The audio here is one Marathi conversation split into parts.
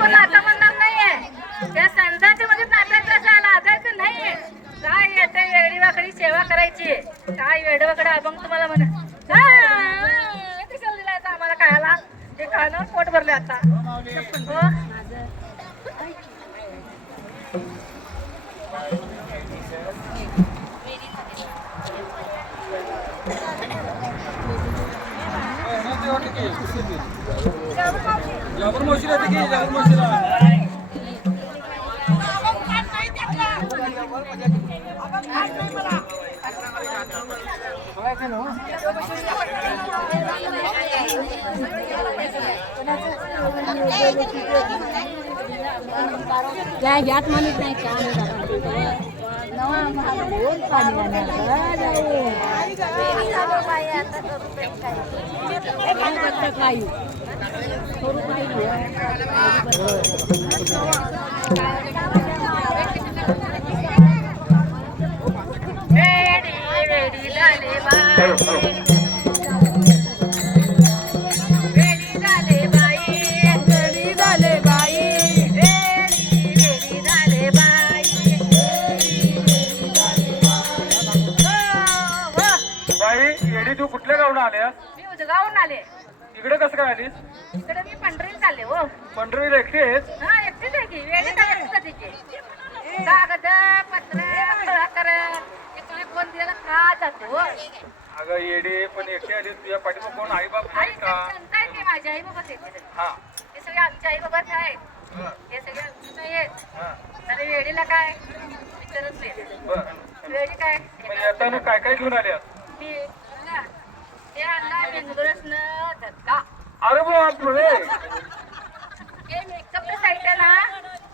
कोण आता म्हणणार नाहीये. त्या संतांच्या मध्ये नात्यात लादायचं नाहीये. काय येते वेगळी वाकडी सेवा करायची. काय वेडवाकडे अभंग तुम्हाला म्हणा कशाला दिलाय आम्हाला खायला. ते खाणं पोट भरले आता. हो जाबर मशीन येते की जाबर मशीन त्या यात म्हणत नाही का काही तू कुठल्या गावून आल्या? मी उदगावून आले. इकडे कसं काय आलीस? इकडे मी पंढरीला चालले. हो पंढरीला एकटी आहेस? हा एकटीच आहे की. वेळी काय असतं तिचे कागद पत्र कर इकडे कोण दिला का जातो. अगं येडी पण एकटी आलीस. तुझ्या पाठीमाग कोण आई बाप आई नाही का? संत आहे की माझे आई बाबा ते. हा हे सगळे आमचे आई बाबाच आहेत. हे सगळे आमचे नाही आहेत. हा अरे वेळीला काय विचारत नाही. बर वेळी काय मग येताना काय काय घेऊन आल्यास? मी हे आणला बेंगलोरसनं धक्का. अरे बापरे हे मेकअपचं साईट आहे ना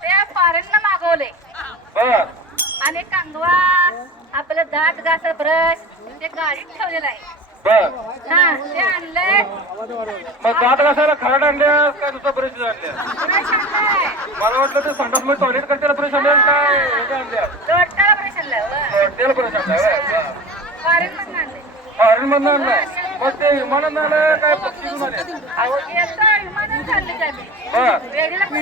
ते फॉरेनला मागवले. बर आणि कंगवा आपलं दात घास ब्रश ते गाडीत ठेवलेलं आहे. बर हा ते आणलंय. मग दात घासायला खराट आणल्यास का दुसरा ब्रश आणल्या? ब्रश आणलाय. मला वाटलं ते संडास मध्ये टॉयलेट करताना ब्रश आणल्यास काय हे आणल्या? दोडकाला ब्रश आणलाय. तेल ब्रश आणलाय. फॉरेन मधून आणले. फॉरेन मधून आणलाय. मग ते विमानात आलं काय पक्षी घेऊन आले? अहो येतं विमानात चालले त्याने. बर वेडीला पस्ती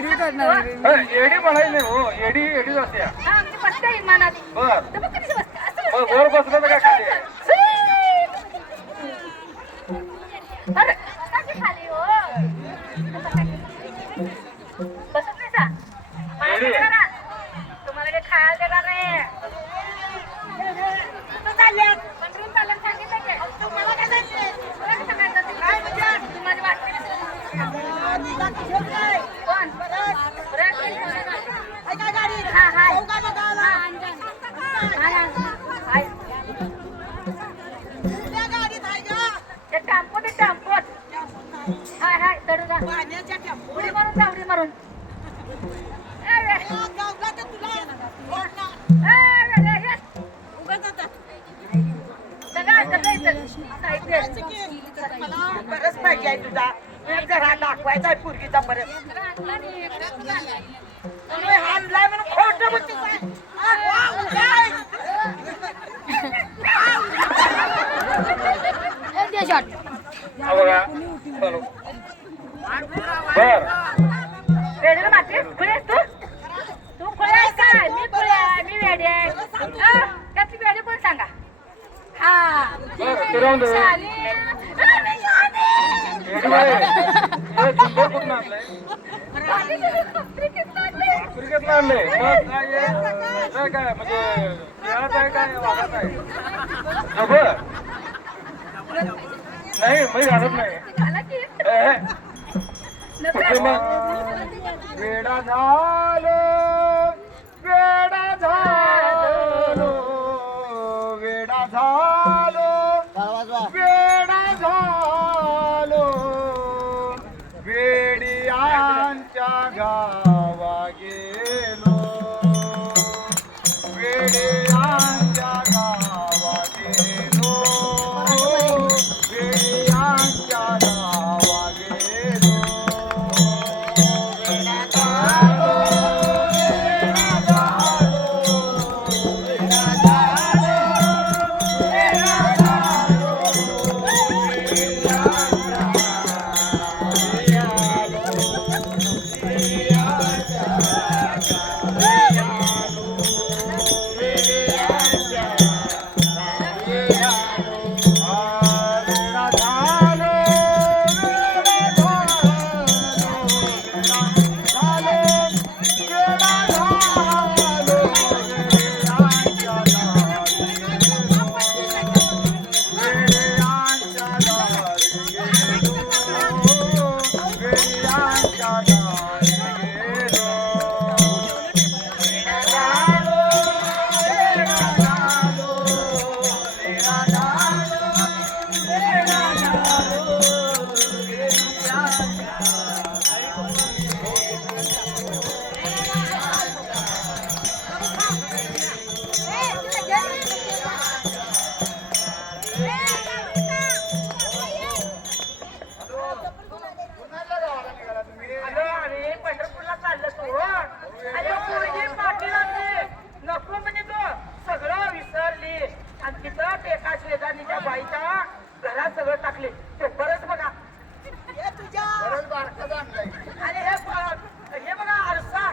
येडी म्हणायची नाही हो. येडी येडीच असते. हा आमची पस्ती आहे विमानात. बर तर मग कधी बसते असं मग वर बसलं तर काय खाली? अरे बसा खाली हो. बसत नाही का? येडी. तुम्हाला काही खायला देणार नाही. पंढरीत चालत सांगितलं की. तुम्हाला काय सांगितलं? तुला कसं काय करते? काय म्हणजे? तू माझी वाटते कोण? ब्रेक हा हाय ते टांपोट आहे टांपोट. हाय हाय चढू जा. उडी मारून जा उडी मारून. बरंच पाहिजे आहे तुझा घरात दाखवायचा आहे पुरगीचा परत हाणलाय म्हणून खोटं बोलते बघा चलो बर वेडीला मारते खुळे आहेस तू. तू खुळे आहेस काय? मी खुळे आहे. मी वेडी आहे. त्यातली वेडी कोण सांगा? हा बर ते राहून दे. शाली. मी शाली. येडी बाई. हे झुंबर कुठून आणलंय? आफ्रिकेतनं आणलंय. आफ्रिकेतनं आणलंय. मग काय हे? काय म्हणजे खेळात आहे काय वाघात आहे? झुंबर नाही मी घालत नाही. घाला की. कुठे मग वेडा झालो वेडा झालो वेडा झालो वेडा झालो वेडियांच्या गावा गेलो वेडियांच्या गावा गेलो वेडियांच्या गावा गेलो Yeah. अरे अरे पंढरपूरला चाललं तू अरे पोरगी पाटील आमची नको म्हणजे तू सगळं विसरली आणि तिथं ते एका शेजारणीच्या बाईच्या घरात सगळं टाकले ते बरंच बघा आणि हे बघा आरसा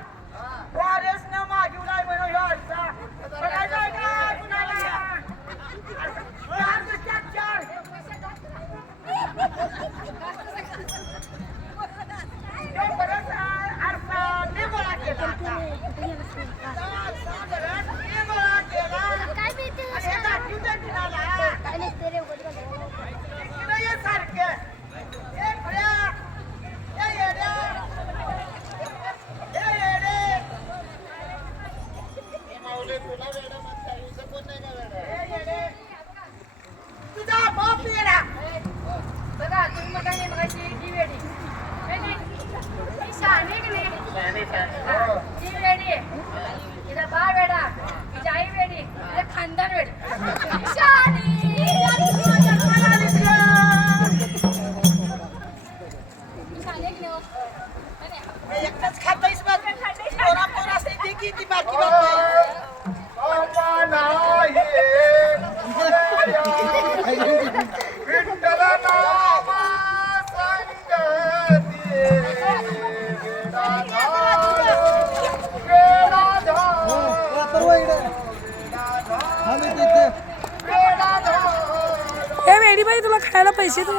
फॉरेस्ट न मागीव नाही म्हणून ह्यो आरसा बघायचा आहे का कुणाला चार दिसतात चार ते बरंच आरसा मी गोळा केला आता. आरसा बरंच मी गोळा केला आणि हे दाखवून दिनाला इकडे ये सारखे हे खुल्या हे येड्या हे येडे हे येडे तुझा बाप येडा बघा तुम्ही मग काय बघायची ती वेडी शहाणी की नाही ती वेडी तिचा बा वेडा तिची आई वेडी तिचं खानदान वेड शहाणी एकटाच खातोयस बघ पोरा पोरा असते ती किती बाकी बाकी हे वेडी बाई तुला खायला पैसे तू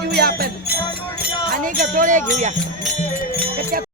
घेऊया आपण आणि गटोळे घेऊया